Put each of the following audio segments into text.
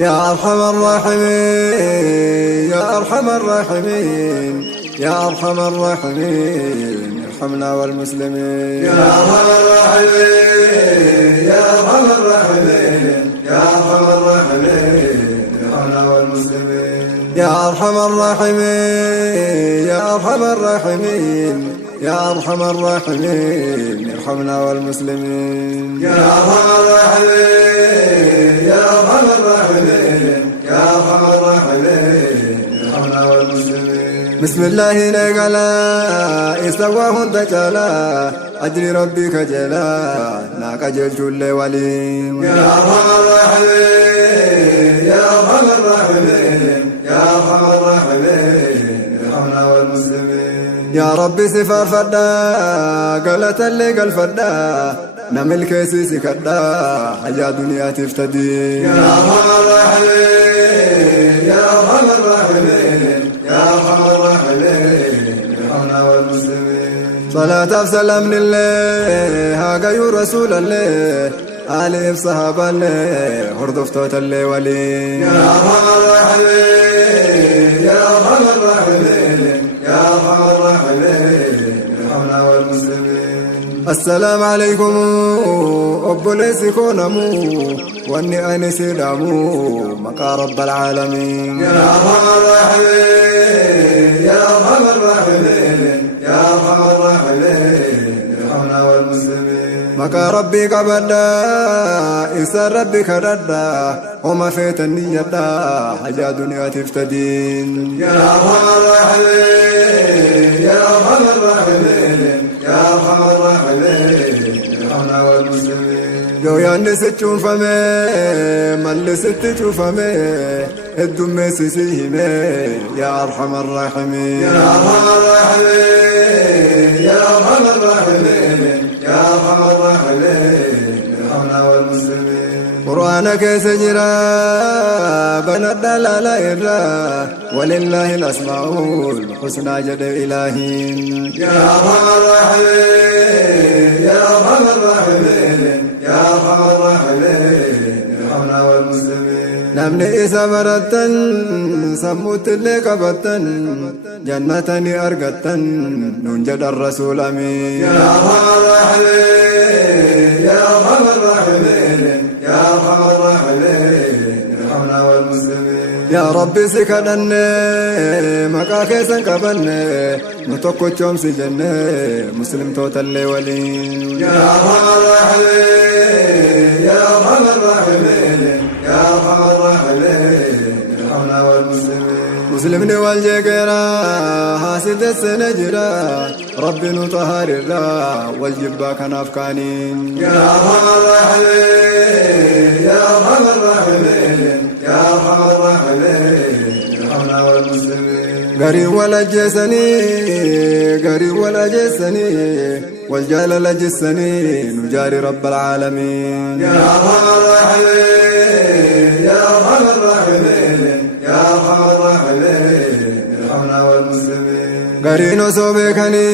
يا أرحم الراحمين يا أرحم الراحمين يا أرحم الراحمين ارحمنا والمسلمين. يا أرحم الراحمين يا أرحم الراحمين يا أرحم الراحمين ارحمنا والمسلمين. يا أرحم الراحمين يا أرحم الراحمين يا أرحم الراحمين ارحمنا والمسلمين. يا أرحم الراحمين يا أرحم الراحمين يا أرحم الراحمين ارحمنا والمسلمين. بسم الله نقلا استواه تجلا أجري ربك جلا ناك جلت ولي. يا أرحم الراحمين يا أرحم الراحمين يا أرحم الراحمين ارحمنا والمسلمين. يا ربي سفر فدا قالت اللي قال فدا نمل كيسي كدا حيا دنيا تفتدي. يا أرحم الراحمين يا أرحم الراحمين يا أرحم الراحمين ارحمنا والمسلمين. صلاة وسلام لله هاقا يا رسول الله آله بصحابة الله هردف توت الله ولي. يا أرحم الراحمين يا أرحم الراحمين يا أرحم الراحمين ارحمنا والمسلمين. السلام عليكم أبو ليس كونمو واني أنا سيدامو مقا رب العالمين. يا أرحم الراحمين يا أرحم الراحمين يا أرحم الراحمين ارحمنا والمسلمين. مقا ربي قبدا إنسان ربي كردا وما فيت النية حاجة دنيا تفتدين. يا أرحم الراحمين يا أرحم الراحمين يا أرحم الراحمين ارحمنا والمسلمين. جو ياني ستشوف مالي ست تشوف الدم سيسيهمي يا أرحم الراحمين. يا أرحم الراحمين يا أرحم الراحمين يا أرحم الراحمين ارحمنا والمسلمين. قرآنك سجرا بنا الدلال إرا ولله الأسماء الحسنى جد إلهين. يا أرحم الراحمين يا أرحم الراحمين يا أرحم الراحمين ارحمنا والمسلمين. نمني إسا برتن سموت اللي قبتن جنتني أرقتن ننجد الرسول أمين. يا أرحم الراحمين يا أرحم الراحمين يا أرحم الراحمين ارحمنا والمسلمين. يا ربي سكنن مقا كيسن قبن نتوكو شمسي جنة مسلم توتل ولين. يا أرحم الراحمين يا أرحم الراحمين يا أرحم الراحمين ارحمنا والمسلمين. مسلمني والجيقرا حاسد السنجرا ربي نطهر الرا والجبا كان أفكانين. يا أرحم الراحمين يا أرحم الراحمين يا أرحم الراحمين ارحمنا والمسلمين. قري ولا جسني قري ولا جسني والجال لجسني نجاري رب العالمين. يا أرحم الراحمين يا أرحم الراحمين يا أرحم الراحمين ارحمنا والمسلمين. قرينو صوبكني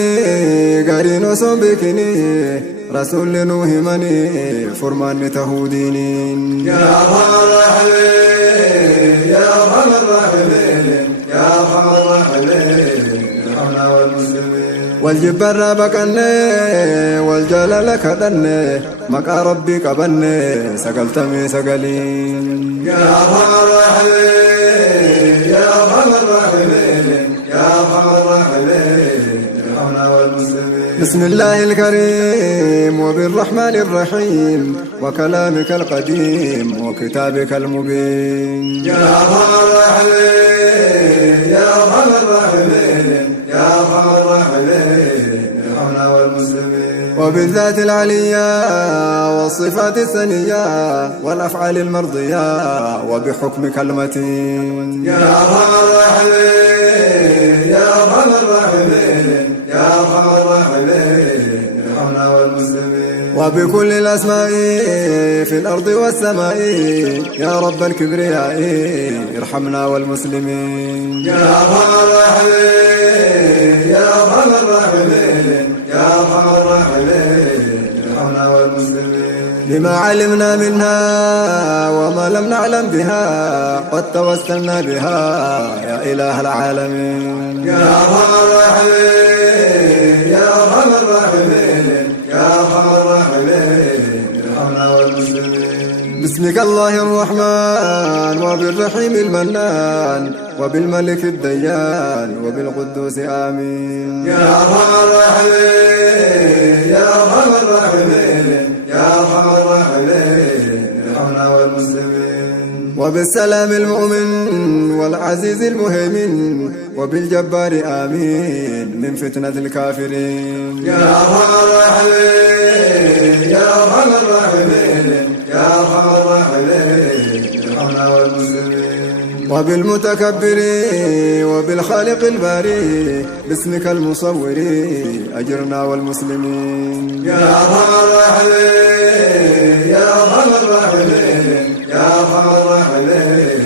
قرينو صوبكني رسول نوهمني فرمان تهودينين. يا أرحم الراحمين يا أرحم الراحمين يا أرحم الراحمين ارحمنا والمسلمين. والجبر بكني والجلال كدني مقا ربي قبني سقلتمي سقلين. يا أرحم الراحمين يا أرحم الراحمين يا أرحم الراحمين ارحمنا والمسلمين. بسم الله الكريم وبالرحمن الرحيم وكلامك القديم وكتابك المبين. يا أرحم الراحمين يا أرحم الراحمين يا أرحم الراحمين ارحمنا والمسلمين. وبالذات العليا والصفات السنية والأفعال المرضية وبحكمك المتين. يا أرحم الراحمين يا أرحم الراحمين يا أرحم الراحمين ارحمنا والمسلمين. وبكل الأسماء في الأرض والسماء يا رب الكبرياء ارحمنا والمسلمين. يا أرحم الراحمين يا أرحم الراحمين يا أرحم الراحمين ارحمنا والمسلمين. لما علمنا منها وما لم نعلم بها قد توسلنا بها يا إله العالمين. يا أرحم الراحمين يا أرحم الراحمين يا أرحم الراحمين ارحمنا والمسلمين. باسمك الله الرحمن وبالرحيم المنان وبالملك الديان وبالقدوس آمين. يا أرحم الراحمين يا أرحم الراحمين يا أرحم الراحمين ارحمنا والمسلمين. وبالسلام المؤمن والعزيز المهيمن وبالجبار آمين من فتنة الكافرين. يا أرحم الراحمين يا أرحم الراحمين يا أرحم الراحمين ارحمنا والمسلمين. وبالمتكبر وبالخالق الباري باسمك المصور أجرنا والمسلمين. يا أرحم الراحمين يا أرحم الراحمين يا أرحم الراحمين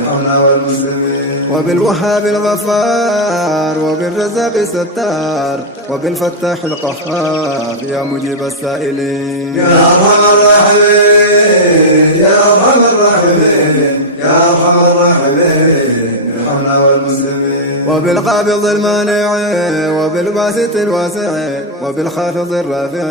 ارحمنا والمسلمين. وبالوهاب الغفار وبالرزاق الستار وبالفتاح القهار يا مجيب السائلين. يا أرحم الراحمين يا أرحم الراحمين يا أرحم الراحمين ارحمنا والمسلمين. وبالقابض المانع وبالباسط الواسع وبالخافض الرافع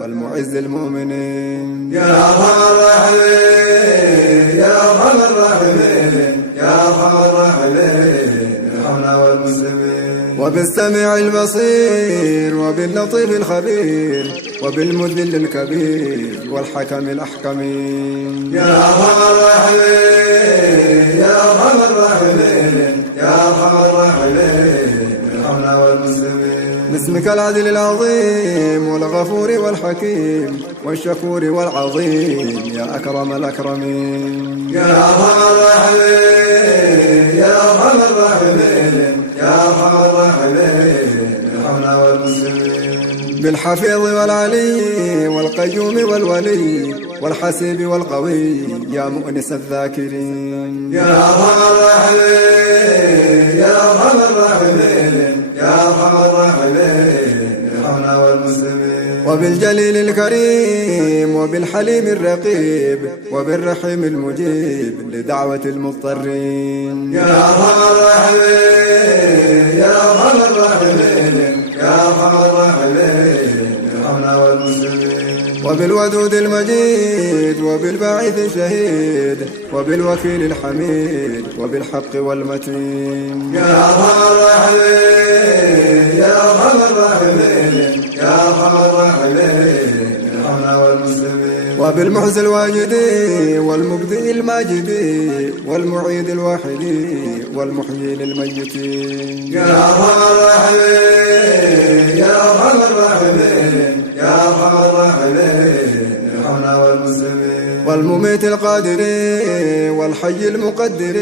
والمعز المؤمنين. يا أرحم الراحمين يا أرحم الراحمين يا أرحم الراحمين ارحمنا والمسلمين. وبالسميع البصير وباللطيف الخبير وبالمذل الكبير والحكم الأحكمين. يا أرحم الراحمين يا أرحم الراحمين يا أرحم الراحمين ارحمنا والمسلمين. باسمك العدل العظيم والغفور والحكيم والشكور والعظيم يا أكرم الأكرمين. يا أرحم الراحمين يا أرحم الراحمين يا أرحم الراحمين ارحمنا والمسلمين. بالحفيظ والعلي والقيوم والولي والحسيب والقوي يا مؤنس الذاكرين. يا أرحم الراحمين يا أرحم الراحمين يا أرحم الراحمين ارحمنا والمسلمين. وبالجليل الكريم وبالحليم الرقيب وبالرحيم المجيب لدعوة المضطرين. يا أرحم الراحمين يا أرحم الراحمين يا أرحم الراحمين ارحمنا والمسلمين. وبالودود المجيد وبالباعث الشهيد وبالوكيل الحميد وبالحق والمتين. يا أرحم الراحمين يا أرحم الراحمين يا أرحم الراحمين ارحمنا والمسلمين. وبالمحزي الواجد والمبدئ الماجد والمعيد الواحد والمحيي للميتين. يا أرحم الراحمين يا أرحم الراحمين يا أرحم الراحمين ارحمنا والمسلمين. والمميت القادر والحي المقدر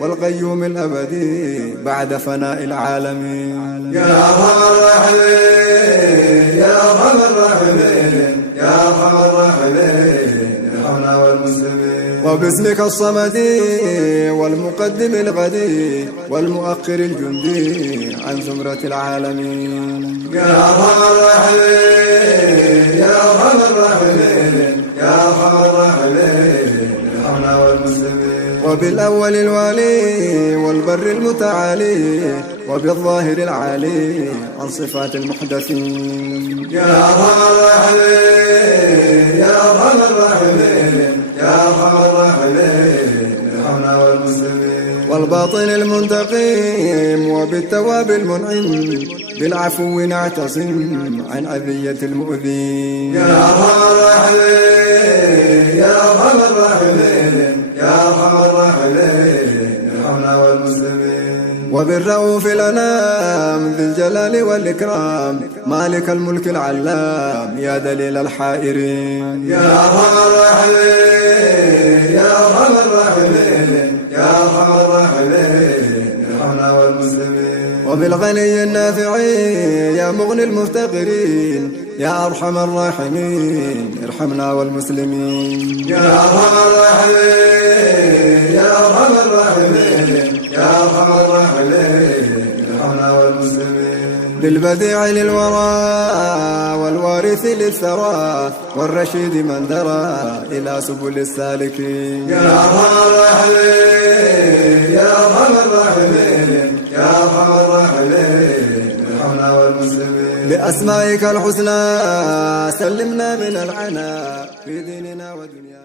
والقيوم الأبدي بعد فناء العالمين. يا أرحم الراحمين يا أرحم الراحمين يا أرحم الراحمين ارحمنا والمسلمين. وباسمك الصمد والمقدم الغدي والمؤخر الجندي عن زمرة العالمين. يا أرحم الراحمين يا أرحم الراحمين يا أرحم الراحمين ارحمنا والمسلمين. وبالأول الوالي والبر المتعالي وبالظاهر العالي عن صفات المحدثين. يا أرحم الراحمين يا أرحم الراحمين يا أرحم الراحمين ارحمنا والمسلمين. والباطن المنتقم وبالتواب المنعم بالعفو نعتصم عن أذية المؤذين. يا أرحم الراحمين يا أرحم الراحمين يا أرحم الراحمين ارحمنا والمسلمين. وبالرؤوف الأنام ذي الجلال والإكرام مالك الملك العلام يا دليل الحائرين. يا أرحم الراحمين يا أرحم الراحمين يا أرحم الراحمين ارحمنا والمسلمين. وبالغني النافع يا مغني المفتقرين يا أرحم الراحمين ارحمنا والمسلمين. يا أرحم الراحمين يا أرحم الراحمين يا أرحم الراحمين ارحمنا والمسلمين. للبديع للورى والوارث للثرى والرشيد من درى إلى سبل السالكين. يا أرحم الراحمين يا أرحم الراحمين يا أرحم الراحمين ارحمنا والمسلمين. بأسمائك الحسنى سلمنا من العناء في ديننا ودنيانا.